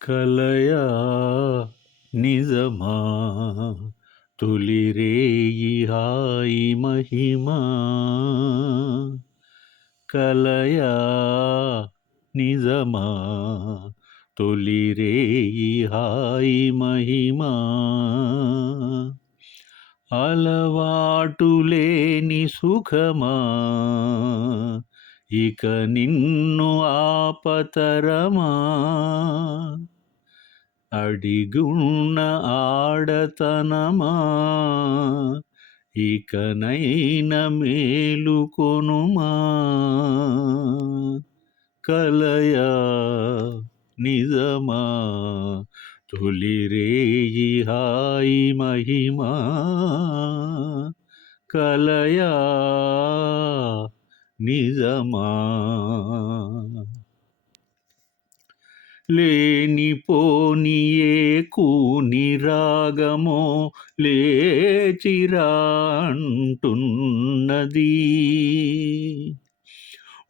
కలయా నిజమా తొలిరేయి హాయి మహిమా కలయా నిజమా తొలిరేయి హాయి మహిమా అలవాటు లేని సుఖమా ఇక నిన్ను ఆపతరమా అడిగున్న ఆడతనమా ఇకనైన మేలుకొనుమా కలయా నిజమా తొలిరేయి హాయి మహిమా కలయా నిజమా లేనిపోని ఏ కూని రాగమో లేచిరా అంటున్నది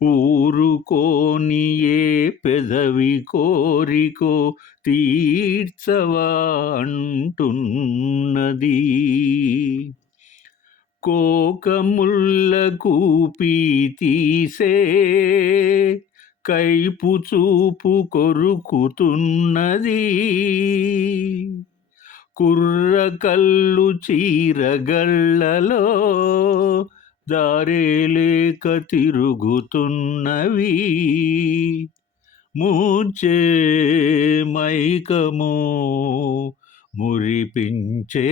ఊరుకోని ఏ పెదవి కోరికో తీర్చవా అంటున్నది కోకముల్ల కూపి తీసే కైపు చూపు కొరుకుతున్నది కుర్ర కళ్ళు చీరగళ్ళలో దారేలేక తిరుగుతున్నవి మూచే మైకమో మురిపించే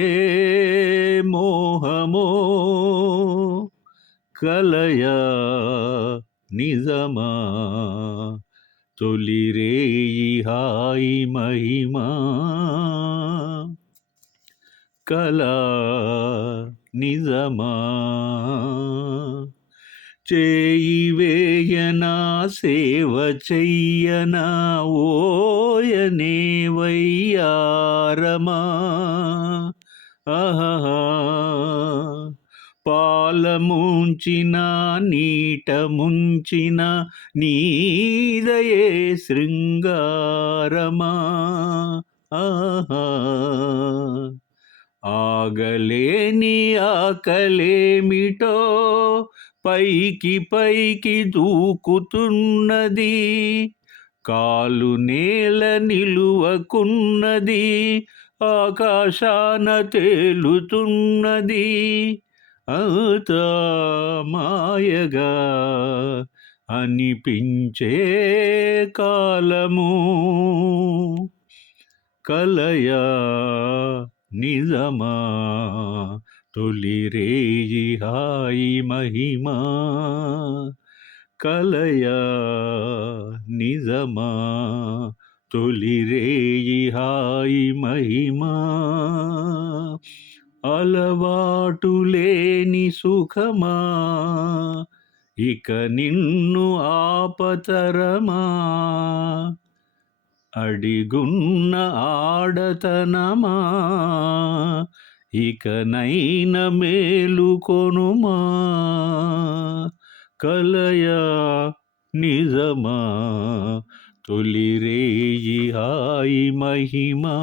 మోహమో కలయా నిజమా తొలిరేయి హాయి మహిమా కలా నిజమా చేయి వేయనా సేవ చెయ్యనా ఓయనే వయ్యారమా ఆహా పాల ముంచిన నీట ముంచిన నీదయే శృంగారమా ఆహా ఆగలేని ఆకలేమిటో పైకి పైకి దూకుతున్నది కాలు నేల నిలువకున్నది ఆకాశాన తేలుతున్నది అంత మాయగా అనిపించే కాలము కలయా నిజమా తొలిరేయి హాయి మహిమా కలయా నిజమా తొలిరేయి హాయి మహిమా అలవాటు లేని సుఖమా ఇక నిన్ను ఆపతరమా అడిగున్న ఆడతనమా ఇకనైన మేలుకొనుమా కలయా నిజమా తొలిరేయి హాయి మహిమా.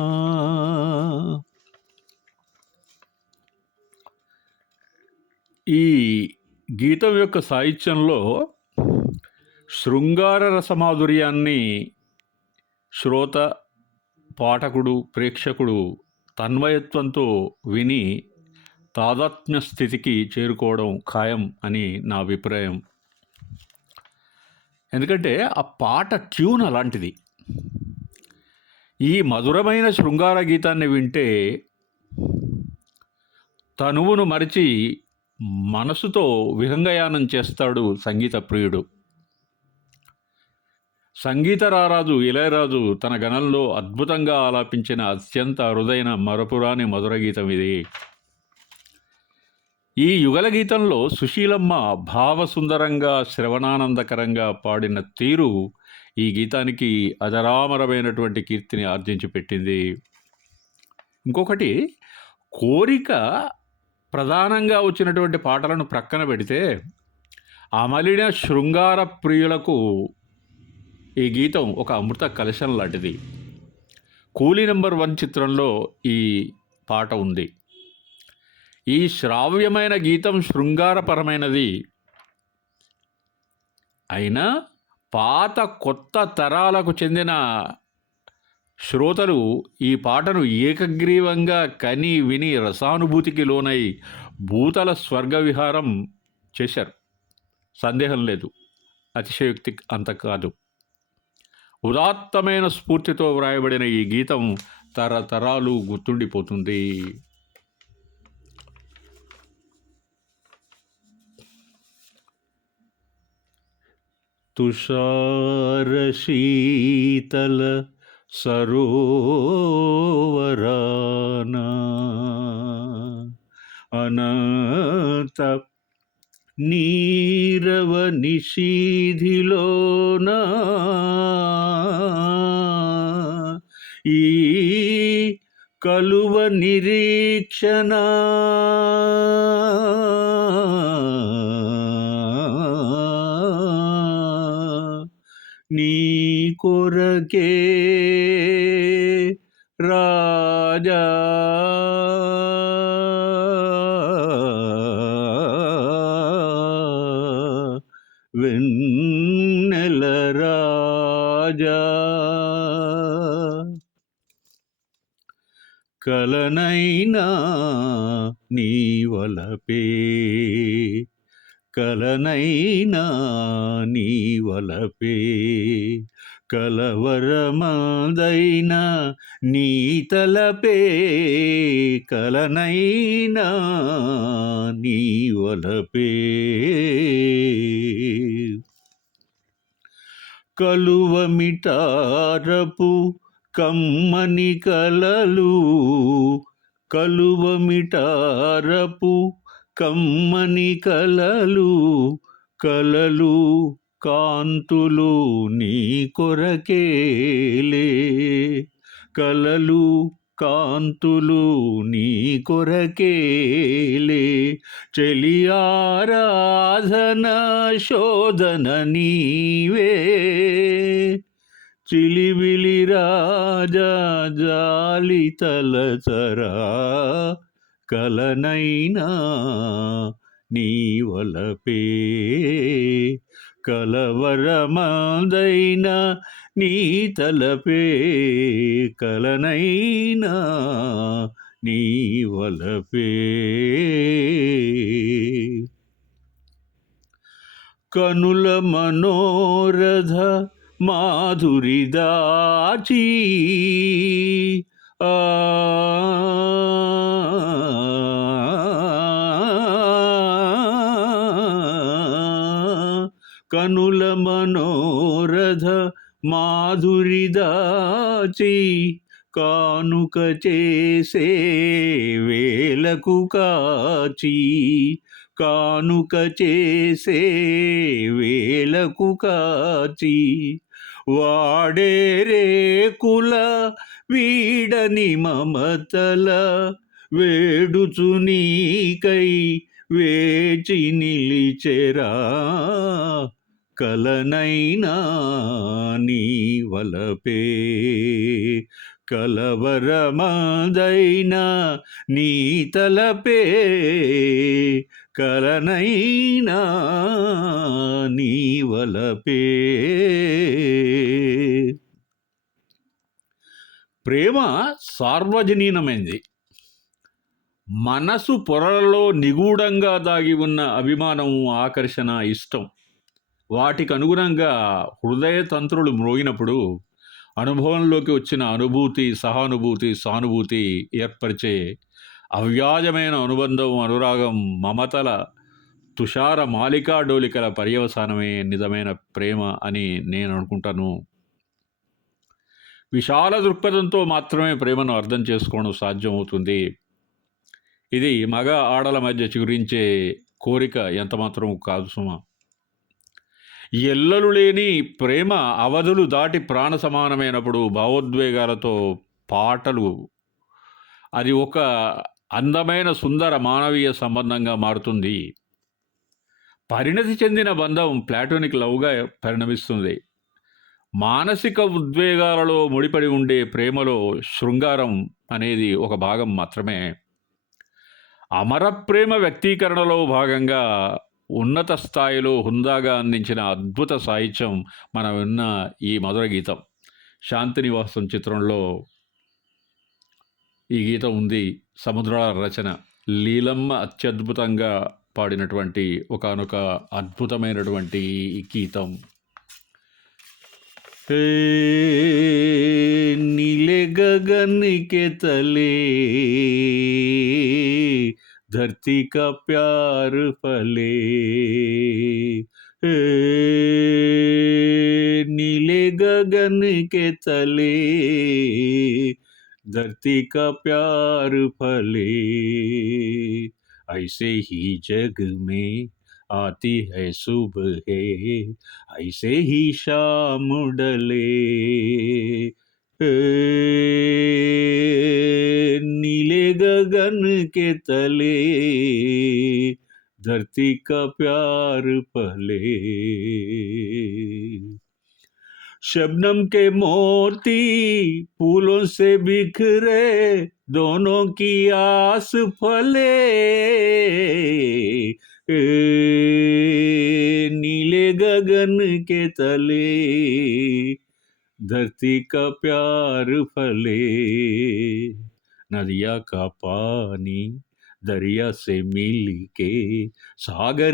ఈ గీతం యొక్క సాహిత్యంలో శృంగార రసమాధుర్యాన్ని శ్రోత పాఠకుడు ప్రేక్షకుడు తన్మయత్వంతో విని తాదాత్మ్య స్థితికి చేరుకోవడం ఖాయం అని నా అభిప్రాయం. ఎందుకంటే ఆ పాట ట్యూన్ అలాంటిది. ఈ మధురమైన శృంగార గీతాన్ని వింటే తనువును మరిచి మనసుతో విహంగయానం చేస్తాడు సంగీత ప్రియుడు. సంగీత రారాజు ఇళయరాజు తన గణంలో అద్భుతంగా ఆలాపించిన అత్యంత అరుదైన మరపురాని మధుర గీతం ఇది. ఈ యుగల గీతంలో సుశీలమ్మ భావసుందరంగా శ్రవణానందకరంగా పాడిన తీరు ఈ గీతానికి అజరామరమైనటువంటి కీర్తిని ఆర్జించి పెట్టింది. ఇంకొకటి, కోరిక ప్రధానంగా వచ్చినటువంటి పాటలను ప్రక్కన పెడితే అమలిన శృంగార ప్రియులకు ఈ గీతం ఒక అమృత కలశం లాంటిది. కూలీ నెంబర్ 1 చిత్రంలో ఈ పాట ఉంది. ఈ శ్రావ్యమైన గీతం శృంగారపరమైనది అయినా పాత కొత్త తరాలకు చెందిన శ్రోతలు ఈ పాటను ఏకగ్రీవంగా కని విని రసానుభూతికి లోనై భూతల స్వర్గ విహారం చేశారు. సందేహం లేదు, అతిశయోక్తి అంత కాదు. ఉదాత్తమైన స్ఫూర్తితో వ్రాయబడిన ఈ గీతం తరతరాలు గుర్తుండిపోతుంది. తుషార శీతల సరోవరాన అనంత నీరవ నిషీధిలోన ఈ కలువ నిరీక్షణ నీ కొరకే రాజా వెన్నెల రాజా కలనైనా నీ వలపే కలనైనా నీ వలపే కలవరమదైనా నీ తలపే కలనైనా నీ వలపే కలువమిటారపు కమ్మని కలలు కలువమిటారపు కమ్మని కలలు కలలు కాంతులు నీ కొరకేలే కలలు కాంతులు నీ కొరకేలే చెలియారాధన శోధన నీవే చిలిబిలి రాజా జాలి తలచరా కలనైనా నీ వలపే కలవరమదైనా నీ తలపే కలనైనా నీ వలపే కనుల మనోరథ మాధురి దాచి కనుల మనోరథ మాధురి దాచి కానుక చేసే వేలకు కాచి కానుక చేసే వేలకు కాచి వాడే రేకుల వీడని మమతల వేడుచు నీకై వేచి నిలిచెరా కలనైనా నీ వలపే కలవరమదైనా నీ తలపే కలనైనా నీ వలపే. ప్రేమ సార్వజనీనమైంది. మనసు పొరలలో నిగూఢంగా దాగి ఉన్న అభిమానం, ఆకర్షణ, ఇష్టం వాటికి అనుగుణంగా హృదయ తంత్రులు మ్రోగినప్పుడు అనుభవంలోకి వచ్చిన అనుభూతి, సహానుభూతి, సానుభూతి ఏర్పరిచే అవ్యాజమైన అనుబంధం, అనురాగం, మమతల తుషార మాలికా డోలికల పర్యవసానమే నిజమైన ప్రేమ అని నేను అనుకుంటాను. విశాల దృక్పథంతో మాత్రమే ప్రేమను అర్థం చేసుకోవడం సాధ్యమవుతుంది. ఇది మగ ఆడల మధ్య చిగురించే కోరిక ఎంతమాత్రం కాదు సుమా. ఎల్లలు లేని ప్రేమ అవధులు దాటి ప్రాణ సమానమైనప్పుడు భావోద్వేగాలతో పాటలు అది ఒక అందమైన సుందర మానవీయ సంబంధంగా మారుతుంది. పరిణతి చెందిన బంధం ప్లాటోనిక్ లవ్గా పరిణమిస్తుంది. మానసిక ఉద్వేగాలలో ముడిపడి ఉండే ప్రేమలో శృంగారం అనేది ఒక భాగం మాత్రమే. అమర ప్రేమ వ్యక్తీకరణలో భాగంగా ఉన్నత స్థాయిలో హుందాగా అందించిన అద్భుత సాహిత్యం మనం విన్న ఈ మధుర గీతం. శాంతినివాసం చిత్రంలో ఈ గీతం ఉంది. సముద్రాల రచన లీలమ్మ అత్యద్భుతంగా పాడినటువంటి ఒకానొక అద్భుతమైనటువంటి ఈ గీతం. नीले गगन के तले धरती का प्यार फले, नीले गगन के तले धरती का प्यार फले, ऐसे ही जग में आती है सुबह, ऐसे ही शाम ढले, नीले गगन के तले धरती का प्यार पले, शबनम के मोती फूलों से बिखरे दोनों की आस फले, नीले गगन के तले धरती का प्यार फले, नदिया का पानी दरिया से मिल के सागर